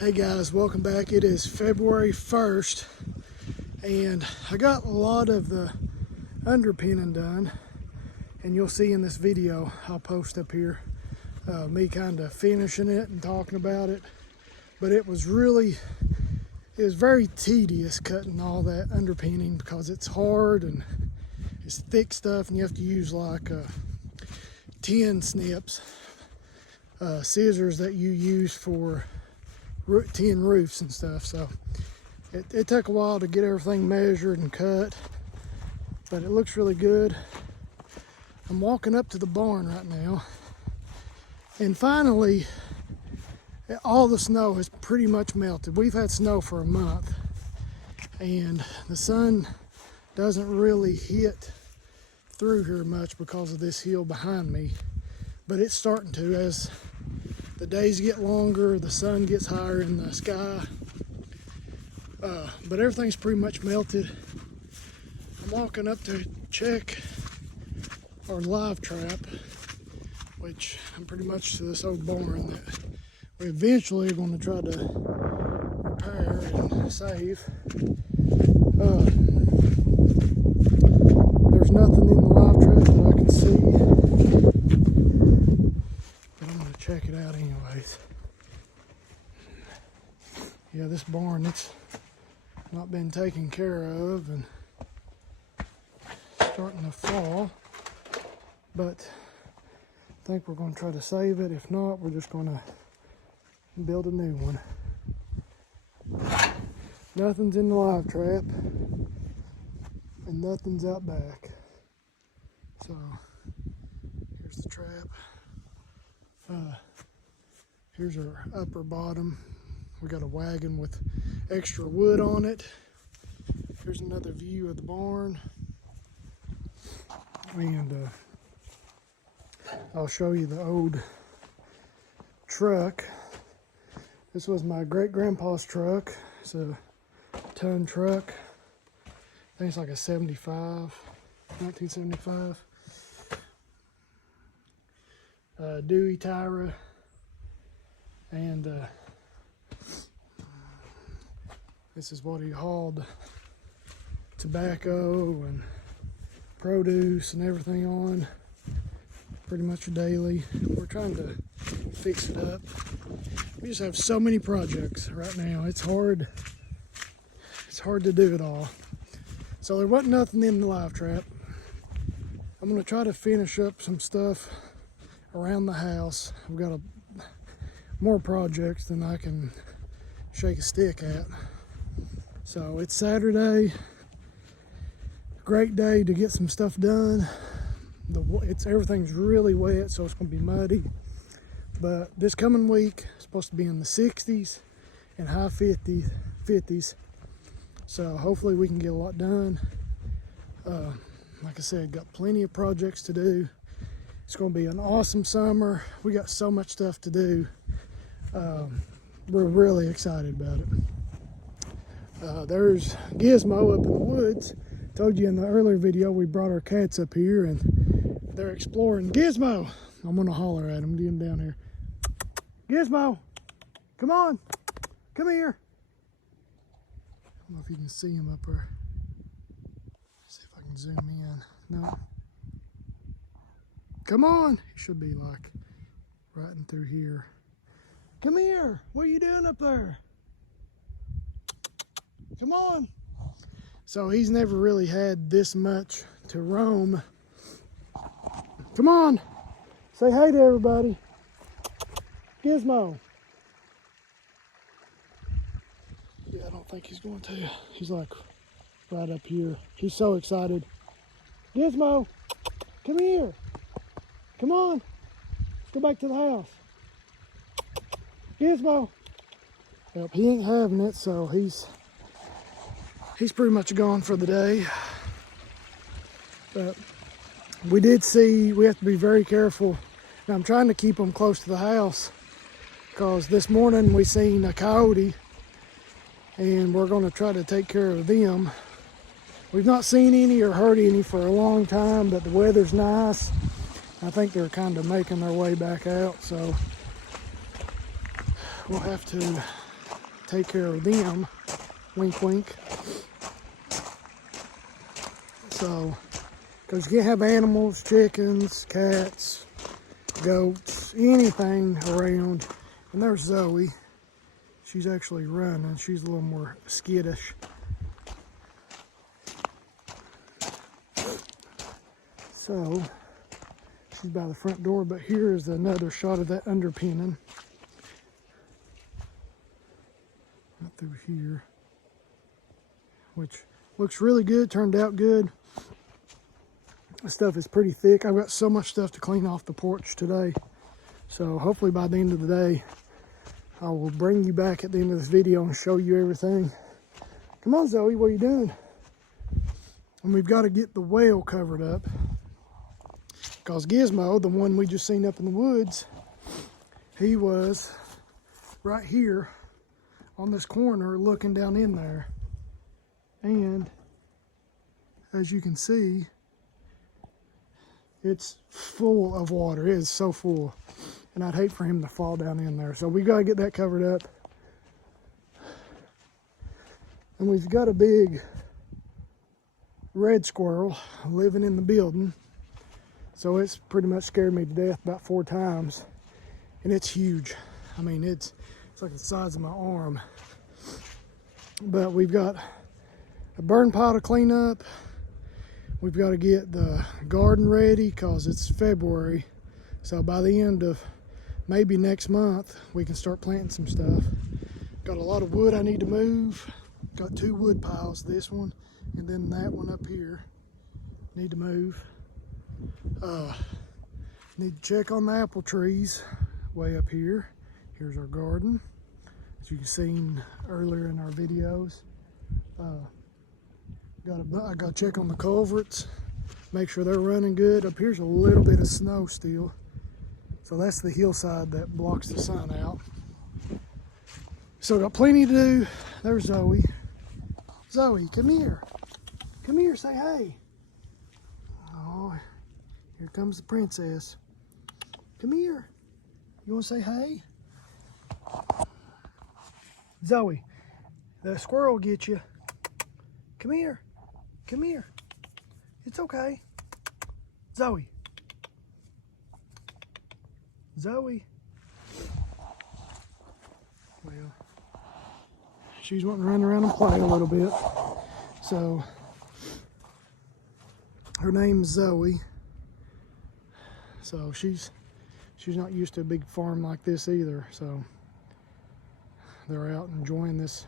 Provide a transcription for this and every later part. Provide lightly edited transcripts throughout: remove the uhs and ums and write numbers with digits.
Hey guys, welcome back. It is February 1st and I got a lot of the underpinning done, and you'll see in this video I'll post up here me kind of finishing it and talking about it. But it was very tedious cutting all that underpinning because it's hard and it's thick stuff, and you have to use like 10 snips, scissors that you use for tin roofs and stuff. So it took a while to get everything measured and cut, but it looks really good. I'm walking up to the barn right now, and finally all the snow has pretty much melted. We've had snow for a month and the sun doesn't really hit through here much because of this hill behind me, but it's starting to. As the days get longer, the sun gets higher in the sky, but everything's pretty much melted. I'm walking up to check our live trap, which I'm pretty much to this old barn that we eventually are going to try to repair and save. There's nothing in the live trap that I can see, but I'm going to check it out anyways. Yeah, this barn, it's not been taken care of and starting to fall, but I think we're going to try to save it. If not, we're just going to build a new one. Nothing's in the live trap and nothing's out back. So here's the trap. Here's our upper bottom. We got a wagon with extra wood on it. Here's another view of the barn. And I'll show you the old truck. This was my great-grandpa's truck. It's a ton truck. I think it's like a 1975. Dewey Tyra. And this is what he hauled tobacco and produce and everything on pretty much daily. We're trying to fix it up. We just have so many projects right now. It's hard to do it all. So there wasn't nothing in the live trap. I'm going to try to finish up some stuff around the house. I've got more projects than I can shake a stick at. So it's Saturday. Great day to get some stuff done. Everything's really wet, so it's going to be muddy. But this coming week is supposed to be in the 60s and high 50s. So hopefully we can get a lot done. Like I said, got plenty of projects to do. It's going to be an awesome summer. We got so much stuff to do. We're really excited about it. There's Gizmo up in the woods. Told you in the earlier video we brought our cats up here and they're exploring. Gizmo! I'm going to holler at him, get him down here. Gizmo! Come on! Come here! I don't know if you can see him up there. See if I can zoom in. No. Come on! He should be like right in through here. Come here! What are you doing up there? Come on! So he's never really had this much to roam. Come on! Say hey to everybody. Gizmo. Yeah, I don't think he's going to. He's like right up here. He's so excited. Gizmo, come here. Come on. Let's go back to the house. Gizmo. Yep, he ain't having it, so he's pretty much gone for the day. But we have to be very careful. And I'm trying to keep them close to the house because this morning we seen a coyote and we're going to try to take care of them. We've not seen any or heard any for a long time, but the weather's nice. I think they're kind of making their way back out, so we'll have to take care of them. Wink, wink. So, because you can't have animals, chickens, cats, goats, anything around. And there's Zoe. She's actually running. She's a little more skittish. So, she's by the front door, but here is another shot of that underpinning. Right through here. Which looks really good, turned out good. This stuff is pretty thick. I've got so much stuff to clean off the porch today. So hopefully by the end of the day, I will bring you back at the end of this video and show you everything. Come on, Zoe, what are you doing? And we've got to get the well covered up. Because Gizmo, the one we just seen up in the woods, he was right here on this corner looking down in there. And as you can see, it's full of water. It is so full. And I'd hate for him to fall down in there. So we got to get that covered up. And we've got a big red squirrel living in the building. So it's pretty much scared me to death about 4 times. And it's huge. I mean, it's like the size of my arm. But we've got a burn pile to clean up. We've got to get the garden ready because it's February. So by the end of maybe next month, we can start planting some stuff. Got a lot of wood I need to move. Got 2 wood piles, this one and then that one up here. Need to move. Need to check on the apple trees way up here. Here's our garden, as you've seen earlier in our videos. I got to check on the culverts, make sure they're running good. Up here's a little bit of snow still. So that's the hillside that blocks the sun out. So got plenty to do. There's Zoe. Zoe, come here. Come here, say hey. Oh, here comes the princess. Come here. You want to say hey? Zoe, the squirrel will get you. Come here. Come here. It's okay. Zoe. Zoe. Well, she's wanting to run around and play a little bit. So, her name's Zoe. So she's not used to a big farm like this either. So they're out enjoying this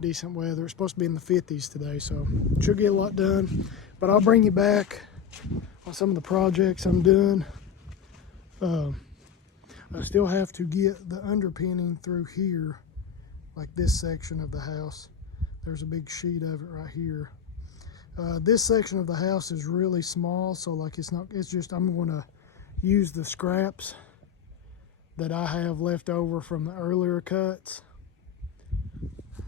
decent weather. It's supposed to be in the 50s today, so she'll get a lot done. But I'll bring you back on some of the projects I'm doing. I still have to get the underpinning through here, like this section of the house. There's a big sheet of it right here. This section of the house is really small, so like it's just I'm going to use the scraps that I have left over from the earlier cuts.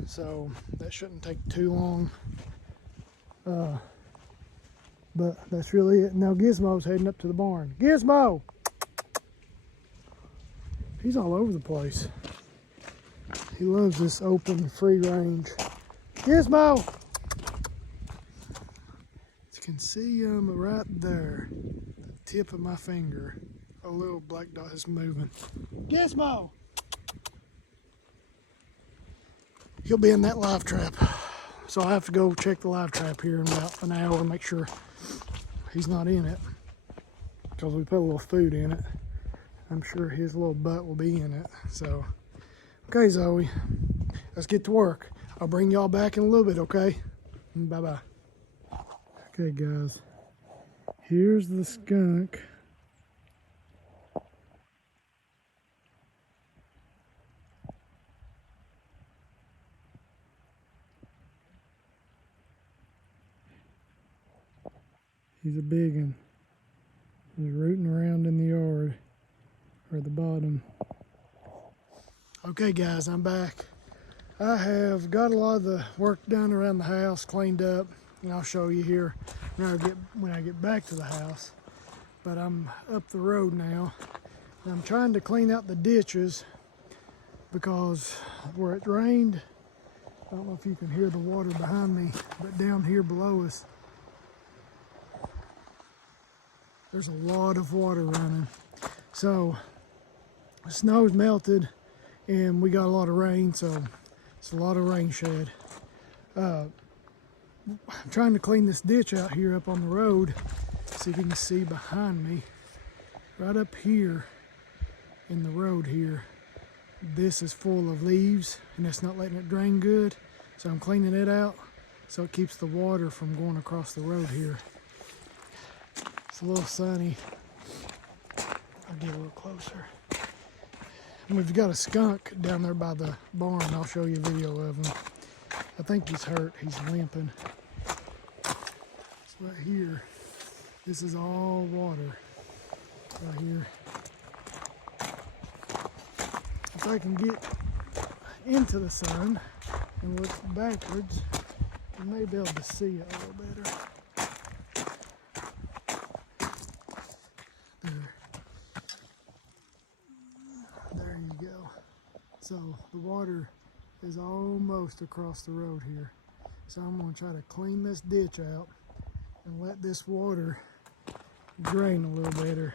So that shouldn't take too long. But that's really it. Now Gizmo's heading up to the barn. Gizmo! He's all over the place. He loves this open, free range. Gizmo! You can see him right there. The tip of my finger. A little black dot is moving. Gizmo! He'll be in that live trap. So I have to go check the live trap here in about an hour and make sure he's not in it. Because we put a little food in it. I'm sure his little butt will be in it. So, okay, Zoe, let's get to work. I'll bring y'all back in a little bit, okay? Bye-bye. Okay, guys, here's the skunk. He's a big one. He's rooting around in the yard. Or the bottom. Okay guys, I'm back. I have got a lot of the work done around the house, cleaned up, and I'll show you here when I get back to the house. But I'm up the road now, and I'm trying to clean out the ditches because where it rained, I don't know if you can hear the water behind me, but down here below us, there's a lot of water running. So the snow's melted and we got a lot of rain, so it's a lot of rain shed. I'm trying to clean this ditch out here up on the road. See if you can see behind me, right up here in the road here. This is full of leaves and it's not letting it drain good. So I'm cleaning it out so it keeps the water from going across the road here. It's a little sunny. I'll get a little closer. And we've got a skunk down there by the barn. I'll show you a video of him. I think he's hurt. He's limping. It's right here. This is all water right here. If I can get into the sun and look backwards, you may be able to see it a little better. There you go. So the water is almost across the road here. So I'm going to try to clean this ditch out and let this water drain a little better.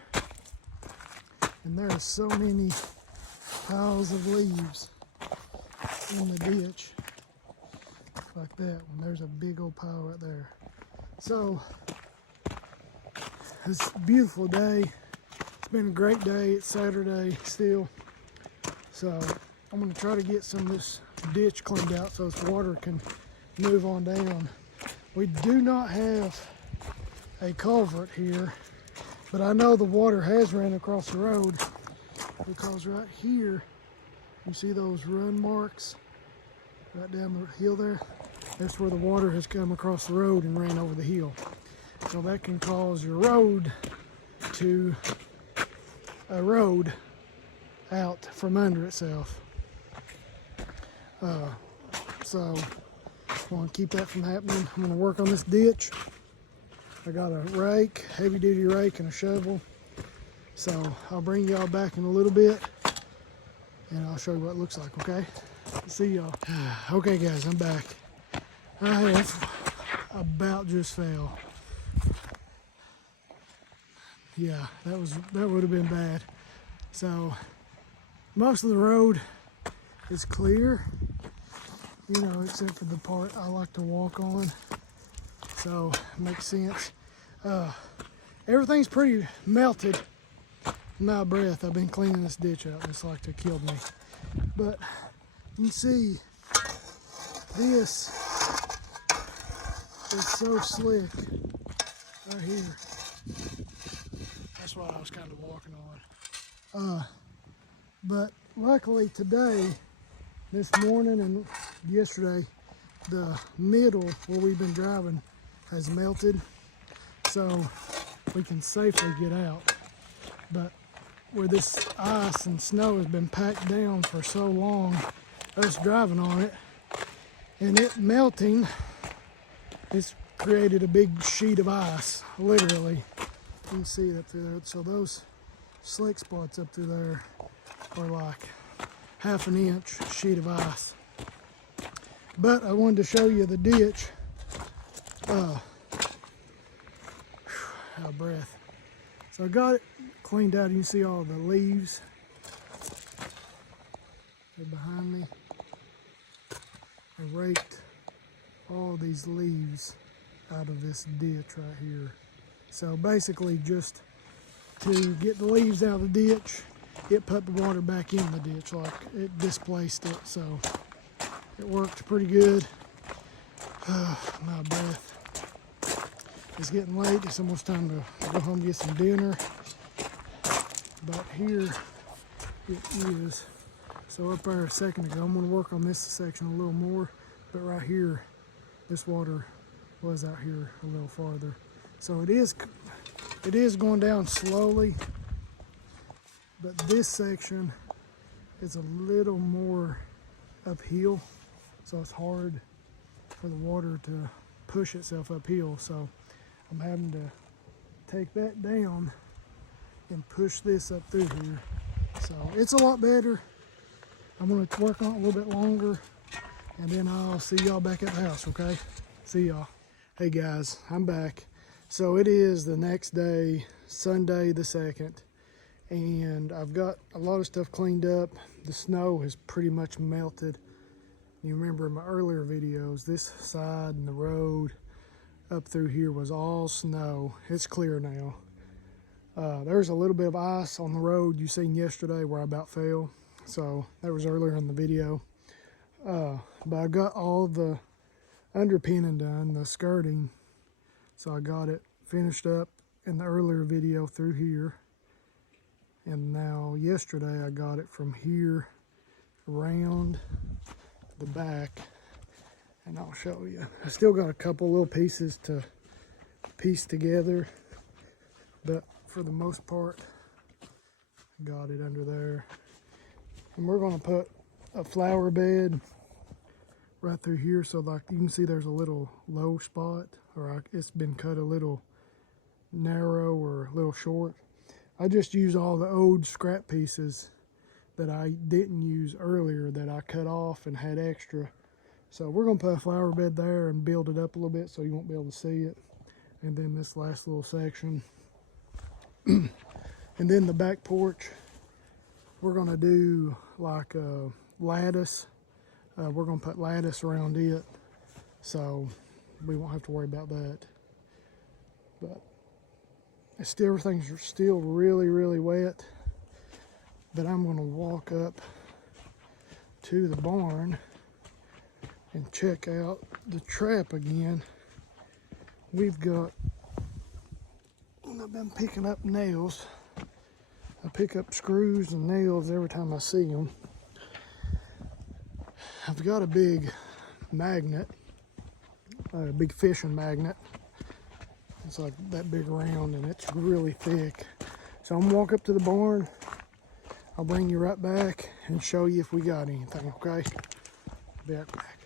And there are so many piles of leaves in the ditch like that. And there's a big old pile right there. So it's a beautiful day. It's been a great day. It's Saturday still. So I'm going to try to get some of this ditch cleaned out so this water can move on down. We do not have a culvert here, but I know the water has ran across the road because right here, you see those run marks right down the hill there? That's where the water has come across the road and ran over the hill. So that can cause your road to erode out from under itself. So I want to keep that from happening. I'm going to work on this ditch. I got a rake, heavy duty rake, and a shovel. So I'll bring y'all back in a little bit and I'll show you what it looks like, okay? See y'all. Okay guys, I'm back. I have about just fell. Yeah, that would have been bad. So most of the road is clear, you know, except for the part I like to walk on. So it makes sense. Everything's pretty melted. I'm out of breath. I've been cleaning this ditch out. It's like it killed me. But you can see this is so slick right here. That's what I was kind of walking on. But luckily today, this morning and yesterday, the middle where we've been driving has melted, so we can safely get out. But where this ice and snow has been packed down for so long, us driving on it, and it melting, it's created a big sheet of ice, literally. You can see it up through there. So those slick spots up through there are like half an inch sheet of ice. But I wanted to show you the ditch. Out of breath. So I got it cleaned out. You can see all the leaves. They're behind me. I raked all these leaves out of this ditch right here. So basically just to get the leaves out of the ditch, it put the water back in the ditch, like it displaced it. So it worked pretty good. My breath. It's getting late. It's almost time to go home and get some dinner. But here it is. So up there a second ago, I'm going to work on this section a little more. But right here, this water was out here a little farther. So it is going down slowly. But this section is a little more uphill. So it's hard for the water to push itself uphill. So I'm having to take that down and push this up through here. So it's a lot better. I'm gonna work on it a little bit longer, and then I'll see y'all back at the house, okay? See y'all. Hey guys, I'm back. So it is the next day, Sunday the 2nd, and I've got a lot of stuff cleaned up. The snow has pretty much melted. You remember in my earlier videos, this side and the road up through here was all snow. It's clear now. There's a little bit of ice on the road you seen yesterday where I about fell. So that was earlier in the video. But I got all the underpinning done, the skirting. So I got it finished up in the earlier video through here. And now yesterday I got it from here around the back. And I'll show you. I still got a couple little pieces to piece together. But for the most part, got it under there. And we're gonna put a flower bed right through here, so like you can see there's a little low spot, or it's been cut a little narrow or a little short. I just use all the old scrap pieces that I didn't use earlier that I cut off and had extra. So we're gonna put a flower bed there and build it up a little bit so you won't be able to see it. And then this last little section. And then the back porch, we're gonna do like a lattice. We're gonna put lattice around it, so we won't have to worry about that. But it's still, everything's still really, really wet. But I'm gonna walk up to the barn and check out the trap again. We've got, I've been picking up nails. I pick up screws and nails every time I see them. I've got a big magnet, a big fishing magnet. It's like that big around and it's really thick. So I'm gonna walk up to the barn. I'll bring you right back and show you if we got anything, okay? Be right back.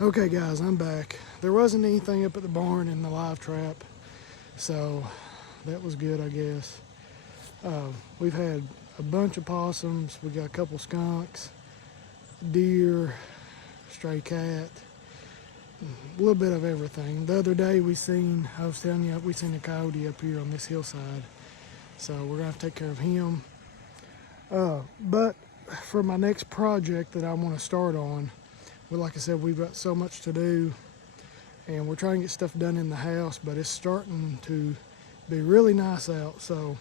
Okay guys, I'm back. There wasn't anything up at the barn in the live trap, so that was good, I guess. We've had a bunch of possums. We got a couple skunks, deer, stray cat, a little bit of everything. The other day I was telling you, we seen a coyote up here on this hillside. So we're gonna have to take care of him. But for my next project that I want to start on, well, like I said, we've got so much to do and we're trying to get stuff done in the house, but it's starting to be really nice out. So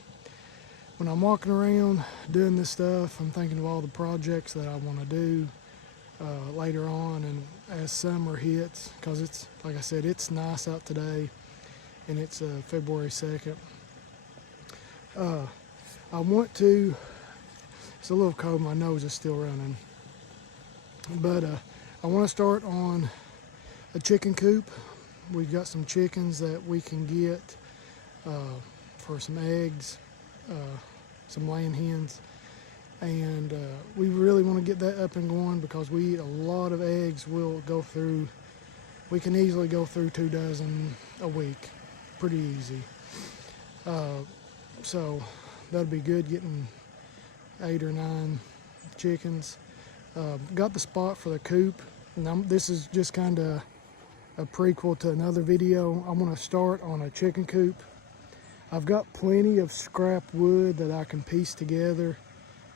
when I'm walking around doing this stuff, I'm thinking of all the projects that I want to do later on, and as summer hits, because it's, like I said, it's nice out today and it's February 2nd. I want to, it's a little cold, my nose is still running, but I want to start on a chicken coop. We've got some chickens that we can get for some eggs, some laying hens, and we really want to get that up and going because we eat a lot of eggs. We can easily go through 2 dozen a week, pretty easy. So that'll be good, getting 8 or 9 chickens. Got the spot for the coop. And this is just kind of a prequel to another video. I'm going to start on a chicken coop. I've got plenty of scrap wood that I can piece together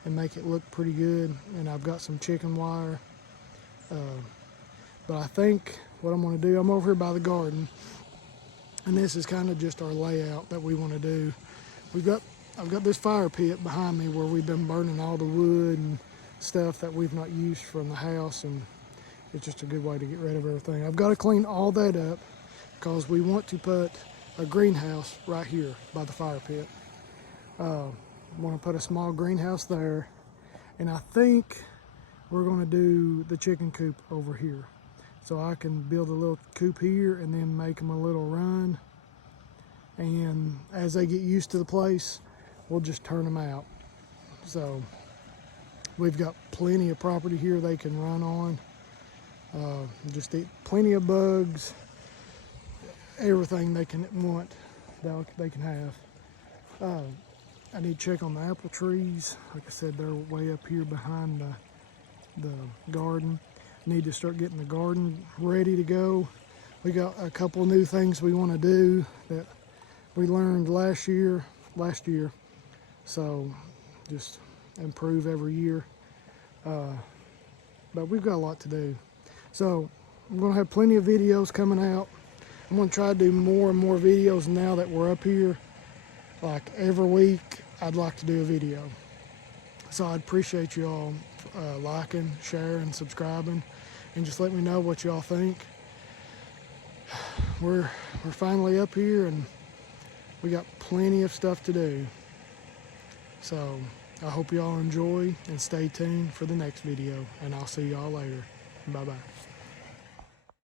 and make it look pretty good, and I've got some chicken wire. But I think what I'm going to do, I'm over here by the garden, and this is kind of just our layout that we want to do. I've got this fire pit behind me where we've been burning all the wood and stuff that we've not used from the house, and it's just a good way to get rid of everything. I've got to clean all that up because we want to put a greenhouse right here by the fire pit. I want to put a small greenhouse there, and I think we're going to do the chicken coop over here. So I can build a little coop here and then make them a little run, and as they get used to the place, we'll just turn them out. So we've got plenty of property here they can run on. Just eat plenty of bugs, everything they can want, they can have. I need to check on the apple trees. Like I said, they're way up here behind the garden. Need to start getting the garden ready to go. We got a couple new things we want to do that we learned last year. So just improve every year. But we've got a lot to do. So I'm going to have plenty of videos coming out. I'm going to try to do more and more videos now that we're up here. Like every week, I'd like to do a video. So I'd appreciate you all liking, sharing, subscribing, and just let me know what y'all think. We're finally up here and we got plenty of stuff to do. So I hope y'all enjoy and stay tuned for the next video, and I'll see y'all later. Bye-bye.